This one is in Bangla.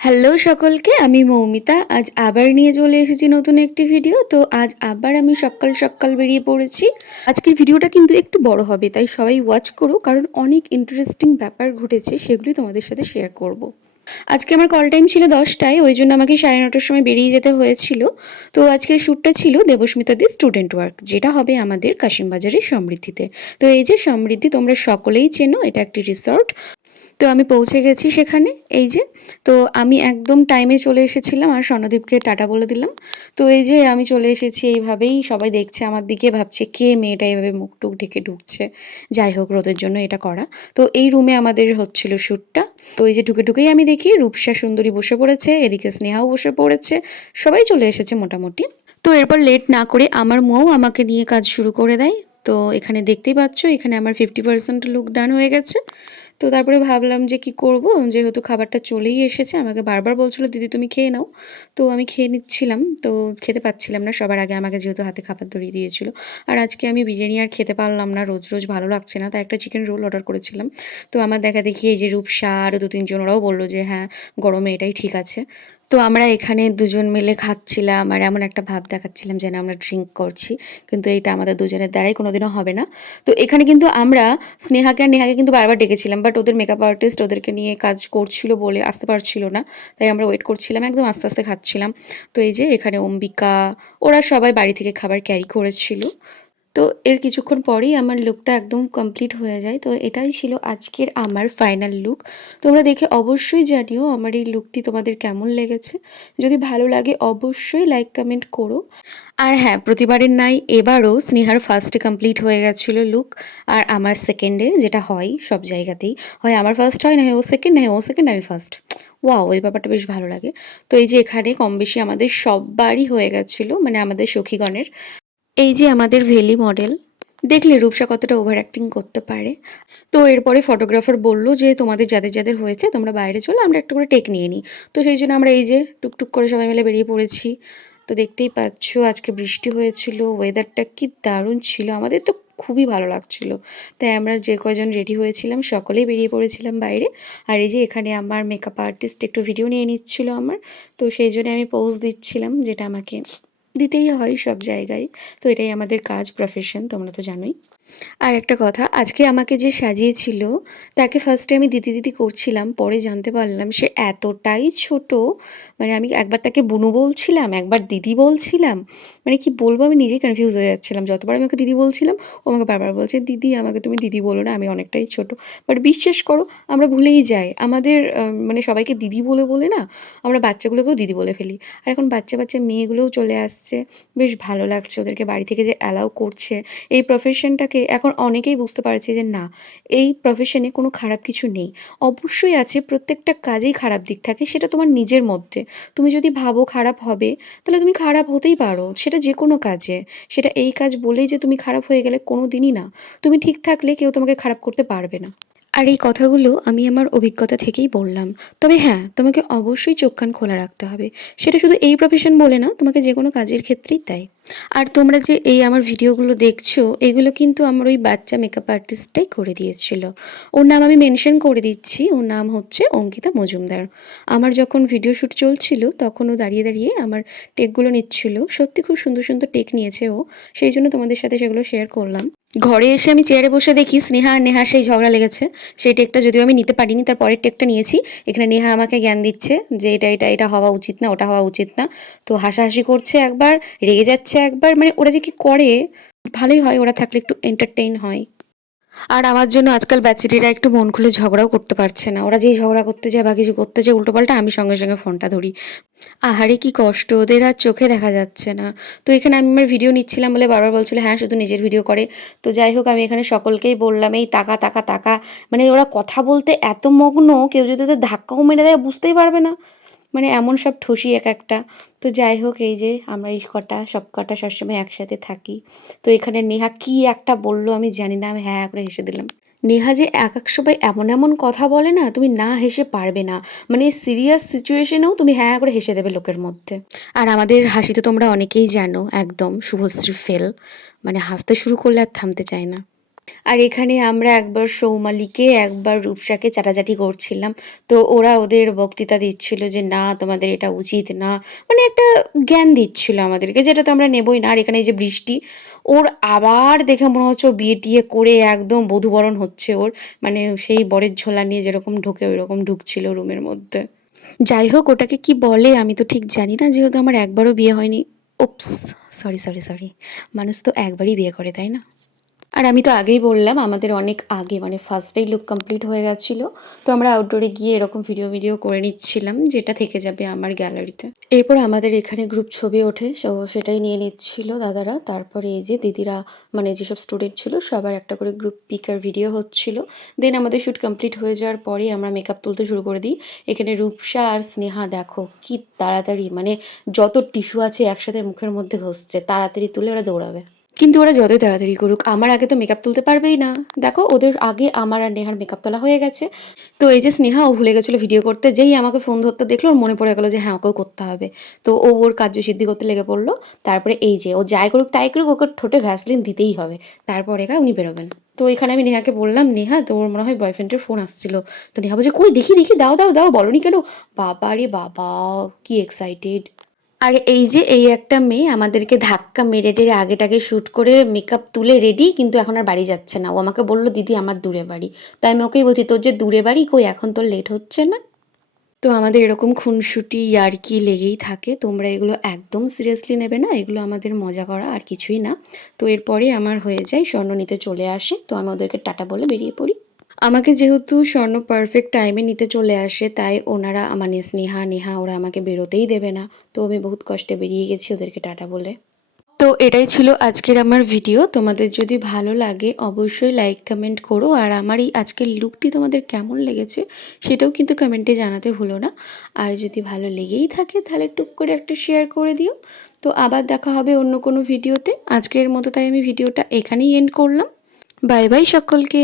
হ্যালো সকলকে, আমি মৌমিতা। আজ আবার নিয়ে চলে এসেছি নতুন একটি ভিডিও। তো আজ আবার আমি সকাল সকাল বেরিয়ে পড়েছি। আজকের ভিডিওটা কিন্তু একটু বড় হবে, তাই সবাই ওয়াচ করো, কারণ অনেক ইন্টারেস্টিং ব্যাপার ঘটেছে, সেগুলি তোমাদের সাথে শেয়ার করব। আজকে আমার কল টাইম ছিল 10টায়, ওই জন্য আমাকে 9:30টার সময় বেরিয়ে যেতে হয়েছিল। তো আজকের শ্যুটটা ছিল দেবস্মিতাদি স্টুডেন্ট ওয়ার্ক, যেটা হবে আমাদের কাশিমবাজারের সমৃদ্ধিতে। তো এই যে সমৃদ্ধি, তোমরা সকলেই চেনো, এটা একটি রিসর্ট। তো আমি পৌঁছে গেছি সেখানে। এই যে, তো আমি একদম টাইমে চলে এসেছিলাম আর স্বর্ণদীপকে টাটা বলে দিলাম। তো এই যে আমি চলে এসেছি, এইভাবেই সবাই দেখছে আমার দিকে, ভাবছে কে মেয়েটা এইভাবে মুখ টুক ঢেকে ঢুকছে। যাই হোক, রোদের জন্য এটা করা। তো এই রুমে আমাদের হচ্ছিল শ্যুটটা। তো এই যে ঢুকে ঢুকেই আমি দেখি রূপসা সুন্দরী বসে পড়েছে, এদিকে স্নেহাও বসে পড়েছে, সবাই চলে এসেছে মোটামুটি। তো এরপর লেট না করে আমার মৌ আমাকে নিয়ে কাজ শুরু করে দেয়। তো এখানে দেখতেই পাচ্ছ, এখানে আমার 50% লুক ডান হয়ে গেছে। তো তারপরে ভাবলাম যে কি করব, যেহেতু খাবারটা চলেই এসেছে, আমাকে বারবার বলছিল দিদি তুমি খেয়ে নাও। তো আমি খেয়ে নিচ্ছিলাম, তো খেতে পাচ্ছিলাম না, সবার আগে আমাকে যেহেতু হাতে খাবার ধরিয়ে দিয়েছিল। আর আজকে আমি বিরিয়ানি আর খেতে পারলাম না, রোজ রোজ ভালো লাগছে না, তাই একটা চিকেন রোল অর্ডার করেছিলাম। তো আমার দেখা দেখি এই যে রূপসা আরও 2-3 জন, ওরাও বললো যে হ্যাঁ, গরমে এটাই ঠিক আছে। তো আমরা এখানে দুজন মিলে খাচ্ছিলাম আর এমন একটা ভাব দেখাচ্ছিলাম যেন আমরা ড্রিঙ্ক করছি, কিন্তু এইটা আমাদের দুজনের দ্বারাই কোনোদিনও হবে না। তো এখানে কিন্তু আমরা স্নেহাকে আর নেহাকে কিন্তু বারবার ডেকেছিলাম, বাট ওদের মেকআপ আর্টিস্ট ওদেরকে নিয়ে কাজ করছিল বলে আসতে পারছিল না, তাই আমরা ওয়েট করছিলাম, একদম আস্তে আস্তে খাচ্ছিলাম। তো এই যে এখানে অম্বিকা, ওরা সবাই বাড়ি থেকে খাবার ক্যারি করেছিল। তো এর কিছুক্ষণ পরেই আমার লুকটা একদম কমপ্লিট হয়ে যায়। তো এটাই ছিল আজকের আমার ফাইনাল লুক। তোমরা দেখে অবশ্যই জানিও আমার এই লুকটি তোমাদের কেমন লেগেছে। যদি ভালো লাগে অবশ্যই লাইক কমেন্ট করো। আর হ্যাঁ, প্রতিবারের নাই এবারও স্নেহার ফার্স্টে কমপ্লিট হয়ে গেছিল লুক, আর আমার সেকেন্ডে, যেটা হয় সব জায়গাতেই, হয় আমার ফার্স্ট হয়, না হয় ও সেকেন্ড, না হয় ও সেকেন্ড আমি ফার্স্ট। ওয়াও, এই ব্যাপারটা বেশ ভালো লাগে। তো এই যে এখানে কম বেশি আমাদের সববারই হয়ে গেছিলো, মানে আমাদের সখীগণের। এই যে আমাদের ভেলি মডেল, দেখলে রূপসা কতটা ওভার অ্যাক্টিং করতে পারে। তো এরপরে ফটোগ্রাফার বলল যে তোমাদের যাদের যাদের হয়েছে তোমরা বাইরে চলো, আমরা একটা করে টেক নিয়ে নিই। তো সেই জন্য আমরা এই যে টুকটুক করে সবাই মিলে বেরিয়ে পড়েছি। তো দেখতেই পাচ্ছ আজকে বৃষ্টি হয়েছিল, ওয়েদারটা কি দারুণ ছিল, আমাদের তো খুবই ভালো লাগছিল। তাই আমরা যে কয়জন রেডি হয়েছিলাম সকলেই বেরিয়ে পড়েছিলাম বাইরে। আর এই যে এখানে আমার মেকআপ আর্টিস্ট একটু ভিডিও নিয়ে নিচ্ছিল আমার। তো সেই জন্য আমি পোজ দিচ্ছিলাম, যেটা আমাকে দিতেই হয় সব জায়গায়। তো এটাই আমাদের কাজ, প্রফেশন, তোমরা তো জানোই। আর একটা কথা, আজকে আমাকে যে সাজিয়েছিল তাকে ফার্স্টে আমি দিদি দিদি করছিলাম, পরে জানতে পারলাম সে এতটাই ছোট, মানে আমি একবার তাকে বুনু বলছিলাম, একবার দিদি বলছিলাম, মানে কি বলবো, আমি নিজেই কনফিউজ হয়ে যাচ্ছিলাম। যতবার আমি ওকে দিদি বলছিলাম, ও আমাকে বারবার বলছে দিদি আমাকে তুমি দিদি বলো না, আমি অনেকটাই ছোট। বাট বিশ্বাস করো, আমরা ভুলেই যাই আমাদের মানে সবাইকে দিদি বলে বলে না, আমরা বাচ্চাগুলোকেও দিদি বলে ফেলি। আর এখন বাচ্চা বাচ্চা মেয়েগুলোও চলে আসছে, বেশ ভালো লাগছে ওদেরকে বাড়ি থেকে যে অ্যালাউ করছে। এই প্রফেশনটাকে এখন অনেকেই বুঝতে পারছে যে না, এই প্রফেশনে কোনো খারাপ কিছু নেই। অবশ্যই আছে, প্রত্যেকটা কাজেই খারাপ দিক থাকে, সেটা তোমার নিজের মধ্যে। তুমি যদি ভাবো খারাপ হবে, তাহলে তুমি খারাপ হতেই পারো, সেটা যে কোনো কাজে। সেটা এই কাজ বলেই যে তুমি খারাপ হয়ে গেলে, কোনো দিনই না। তুমি ঠিক থাকলে কেউ তোমাকে খারাপ করতে পারবে না। আর এই কথাগুলো আমি আমার অভিজ্ঞতা থেকেই বললাম। তবে হ্যাঁ, তোমাকে অবশ্যই চোখ কান খোলা রাখতে হবে। সেটা শুধু এই প্রফেশন বলে না, তোমাকে যে কোনো কাজের ক্ষেত্রেই তাই। আর তোমরা যে এই আমার ভিডিওগুলো দেখছো, এগুলো কিন্তু আমার ওই বাচ্চা মেকআপ আর্টিস্টটাই করে দিয়েছিল। ওর নাম আমি মেনশন করে দিচ্ছি, ওর নাম হচ্ছে অঙ্কিতা মজুমদার। আমার যখন ভিডিও শ্যুট চলছিল তখন ও দাঁড়িয়ে দাঁড়িয়ে আমার টেকগুলো নিচ্ছিল। সত্যি খুব সুন্দর সুন্দর টেক নিয়েছে ও, সেই জন্য তোমাদের সাথে সেগুলো শেয়ার করলাম। ঘরে এসে আমি চেয়ারে বসে দেখি স্নেহা আর নেহার সেই ঝগড়া লেগেছে। সেই টেকটা যদিও আমি নিতে পারিনি, তার পরের টেকটা নিয়েছি। এখানে নেহা আমাকে জ্ঞান দিচ্ছে যে এটা এটা এটা হওয়া উচিত না, ওটা হওয়া উচিত না। তো হাসাহাসি করছে একবার, রেগে যাচ্ছে একবার, মানে ওরা যে কি করে। ভালোই হয় ওরা থাকলে, একটু এন্টারটেইন হয়। আর আমার জন্য আজকাল ব্যাচেরিরা একটু মন খুলে ঝগড়াও করতে পারছে না। ওরা যেই ঝগড়া করতে যায় বা কিছু করতে যায় উল্টোপাল্টা, আমি সঙ্গে সঙ্গে ফোনটা ধরি। আহারে কি কষ্ট, ওদের আর চোখে দেখা যাচ্ছে না। তো এখানে আমি আমার ভিডিও নিচ্ছিলাম বলে বারবার বলছিল হ্যাঁ শুধু নিজের ভিডিও করে। তো যাই হোক, আমি এখানে সকলকেই বললাম এই তাকা তাকা তাকা, মানে ওরা কথা বলতে এত মগ্ন, কেউ যদি ওদের ধাক্কাও মেরে দেয় বুঝতেই পারবে না, মানে এমন সব ঠুসি এক একটা। তো যাই হোক, এই যে আমরা এই কটা সব কটা সবসময় একসাথে থাকি। তো এখানে নেহা কি একটা বলল আমি জানি না, আমি হ্যাঁ করে হেসে দিলাম। নেহা যে এক এক সময় এমন এমন কথা বলে না, তুমি না হেসে পারবে না। মানে সিরিয়াস সিচুয়েশনেও তুমি হ্যাঁ করে হেসে দেবে লোকের মধ্যে। আর আমাদের হাসি তো তোমরা অনেকেই জানো, একদম শুভশ্রী ফেল, মানে হাসতে শুরু করলে আর থামতে চায় না। আর এখানে আমরা একবার সৌমালিকে একবার রূপসাকে চাটাচাটি করছিলাম। তো ওরা ওদের বক্তৃতা দিচ্ছিল যে না তোমাদের এটা উচিত না, মানে একটা জ্ঞান দিচ্ছিল আমাদেরকে, যেটা তো আমরা নেবই না। আর এখানে এই যে বৃষ্টি, ওর আবার দেখে মনে হচ্ছে ও বিয়ে টিয়ে করে একদম বধূবরণ হচ্ছে ওর, মানে সেই বরের ঝোলা নিয়ে যেরকম ঢোকে ওইরকম ঢুকছিল রুমের মধ্যে। যাই হোক ওটাকে কি বলে আমি তো ঠিক জানি না, যেহেতু আমার একবারও বিয়ে হয়নি। ওপস, সরি সরি সরি, মানুষ তো একবারই বিয়ে করে তাই না? আর আমি তো আগেই বললাম আমাদের অনেক আগে, মানে ফার্স্টেই লুক কমপ্লিট হয়ে গেছিলো। তো আমরা আউটডোরে গিয়ে এরকম ভিডিও করে নিচ্ছিলাম, যেটা থেকে যাবে আমার গ্যালারিতে। এরপর আমাদের এখানে গ্রুপ ছবি ওঠে, সেটাই নিয়ে নিচ্ছিল দাদারা। তারপরে এই যে দিদিরা, মানে যেসব স্টুডেন্ট ছিল সবার একটা করে গ্রুপ পিক আর ভিডিও হচ্ছিল। দেন আমাদের শ্যুট কমপ্লিট হয়ে যাওয়ার পরে আমরা মেকআপ তুলতে শুরু করে দিই। এখানে রূপসা আর স্নেহা দেখো কি তাড়াতাড়ি, মানে যত টিস্যু আছে একসাথে মুখের মধ্যে ঘষছে, তাড়াতাড়ি তুলে ওরা দৌড়াবে। কিন্তু ওরা যতই তাড়াতাড়ি করুক আমার আগে তো মেকআপ তুলতে পারবেই না। দেখো ওদের আগে আমার আর নেহার মেকআপ তোলা হয়ে গেছে। তো এই যে স্নেহা, ও ভুলে গেছিলো ভিডিও করতে, যেই আমাকে ফোন ধরতে দেখলো ওর মনে পড়ে গেলো যে হ্যাঁ ওকেও করতে হবে। তো ও ওর কার্যসিদ্ধি করতে লেগে পড়লো। তারপরে এই যে ও যাই করুক তাই করুক ওকে ঠোঁটে ভ্যাসলিন দিতেই হবে, তারপরে উনি বেরোবেন। তো এখানে আমি নেহাকে বললাম, নেহা তোর মনে হয় বয়ফ্রেন্ডের ফোন আসছিল। তো নেহা বলছে কই দেখি দেখি, দাও দাও দাও, বলনি কেন? বাবা রে বাবা, কি এক্সাইটেড। আর এই যে এই একটা মেয়ে আমাদেরকে ধাক্কা মেরে টেরে আগেটাকে শ্যুট করে মেকআপ তুলে রেডি, কিন্তু এখন আর বাড়ি যাচ্ছে না। ও আমাকে বলল দিদি আমার দূরে বাড়ি। তাই আমি ওকেই বলছি তোর যে দূরে বাড়ি কই, এখন তোর লেট হচ্ছে না? তো আমাদের এরকম খুনসুটি ইয়ার্কি লেগেই থাকে, তোমরা এগুলো একদম সিরিয়াসলি নেবে না, এগুলো আমাদের মজা করা আর কিছুই না। তো এরপরে আমার হয়ে যায় স্বর্ণ নিতে চলে আসে, তো আমি ওদেরকে টাটা বলে বেরিয়ে পড়ি। আমাকে যেহেতু স্বর্ণ পারফেক্ট টাইমে নিতে চলে আসে, তাই ওনারা মানে স্নেহা নেহা ওরা আমাকে বেরোতেই দেবে না। তো আমি বহুত কষ্টে বেরিয়ে গেছি ওদেরকে টাটা বলে। তো এটাই ছিল আজকের আমার ভিডিও। তোমাদের যদি ভালো লাগে অবশ্যই লাইক কমেন্ট করো, আর আমার এই আজকের লুকটি তোমাদের কেমন লেগেছে সেটাও কিন্তু কমেন্টে জানাতে ভুলো না। আর যদি ভালো লেগেই থাকে তাহলে টুক করে একটা শেয়ার করে দিও। তো আবার দেখা হবে অন্য কোনো ভিডিওতে। আজকের মতো তাই আমি ভিডিওটা এখানেই এন্ড করলাম। বাই বাই সকলকে।